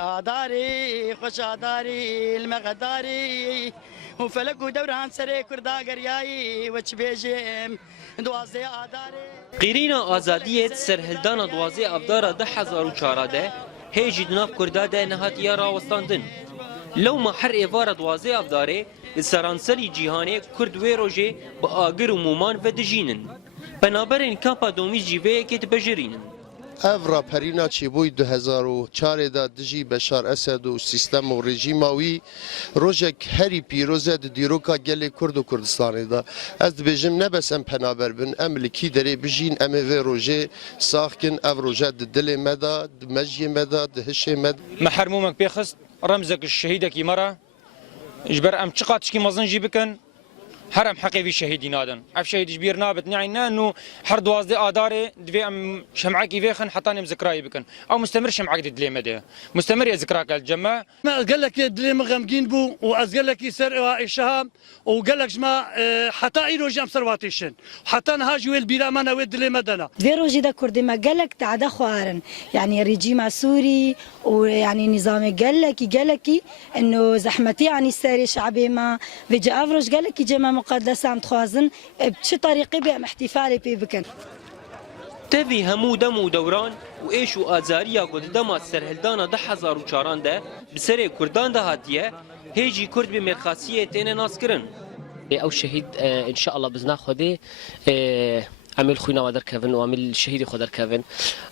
داري خوش داري المغداري وفلك ودوران سري كردا قرياي وش بيجيم دوازي داري قیرین آزادیت سرهلدان دوازی افدار 10,014 هیچ دناف کرده ده نهاتیه راوستاندن. لو ما هر ایوار دوازی افداره سرانسری جیهانی کرد و روژه با آگر و مومان و دجینن. بنابراین کامپا دومیز جیوه که تبجرینن. افرا پرینا چیبوی 2004 دا دجی بشار اسد و سیستم و رژیماوی روژک هری پیروزه دیروکا گل کرد و کردستان دا از بجم نبسم پنابر بن املکی داره بجین امه و روژه ساخکن اف روژه دل مدا مجی مدا دهش مد محرمومك بيخست رمزك الشهيدك مرة اجبر ام تشقاتش كي مازنجي بكن هرم حقي في شهيدي نادن اف شهيد جبير نابت نعينا انه حر دوازدي اداري دفي ام شمعكي فيخن حتى نم ذكراي بكن او مستمر شمعك دلي مدى مستمر يا ذكراك الجماعه ما قال لك دلي مغمقين بو واز قال لك يسر الشهام وقال لك جما حتى ايرو جام سرواتيشن حتى نهاج ويل بيرا ما ود دلي مدنا فيروجي دا كردي ما قال لك تعدا خوارن يعني ريجيم سوري ويعني نظام قال لك انه زحمتي يعني الساري شعبي ما فيجي افرج قال لك جما مقدسة متخوازن بشي طريقة بهم احتفالي بي بكن تفي همو دم و دوران و ایش و آزاریا گود دما سرهلدانا 10,014 ده بسر کردان ده هاتیه هیجی کرد به مرخصیه تینه ناس کرن. او شهید ان شاء الله بزنا خودی عمل خوینا ودر کفن و عمل شهید خودر کفن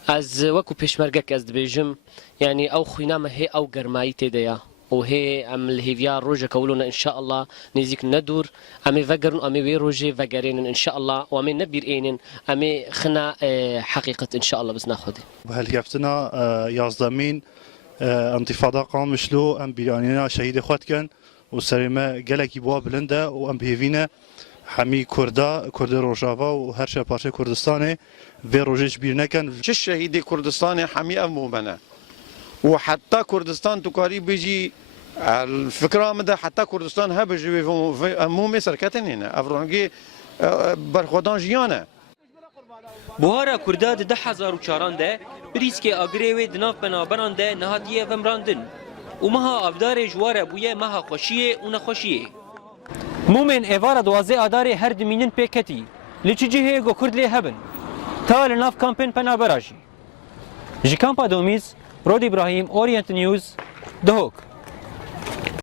از وکو پیشمرگک از دبیجم یعنی او خوینا ما هی او گرمایی تیدیا وهي ام الهيفيار روجا كولونا ان شاء الله نزيك ندور امي فقرن امي وي روجي فقرين ان شاء الله وامي نبير اينن امي خنا حقيقه ان شاء الله بس ناخذ بهاليافتنا يازدمين انتفاضه قام مشلو ام بيانينا شهيد اخواتكن وسريما قالكي بوا بلنده وام بهيفينا حمي كرد روجافا وهر شي بارشي كردستاني في روجيش بيرنكن الشهيد كردستاني حمي امومنا وحتى كردستان تقاري بيجي الفكره مدى حتى كردستان هبج مو مصر كتن هنا افرونجي برخودان جيانا بوهارا کرداد 10,014 ده بریسکه آگریوی دناف بنابران ده نهاتیه ومراندن و مها افدار جواره بویه مها خوشیه و نخوشیه. مومن ایوار دوازه آداره هر دمینن پیکتی لیچی جهه گو کرد لی هبن تا لناف کامپین پنابراجی. جی کامپا دومیز رود ابراهیم اورینت نیوز دهوک.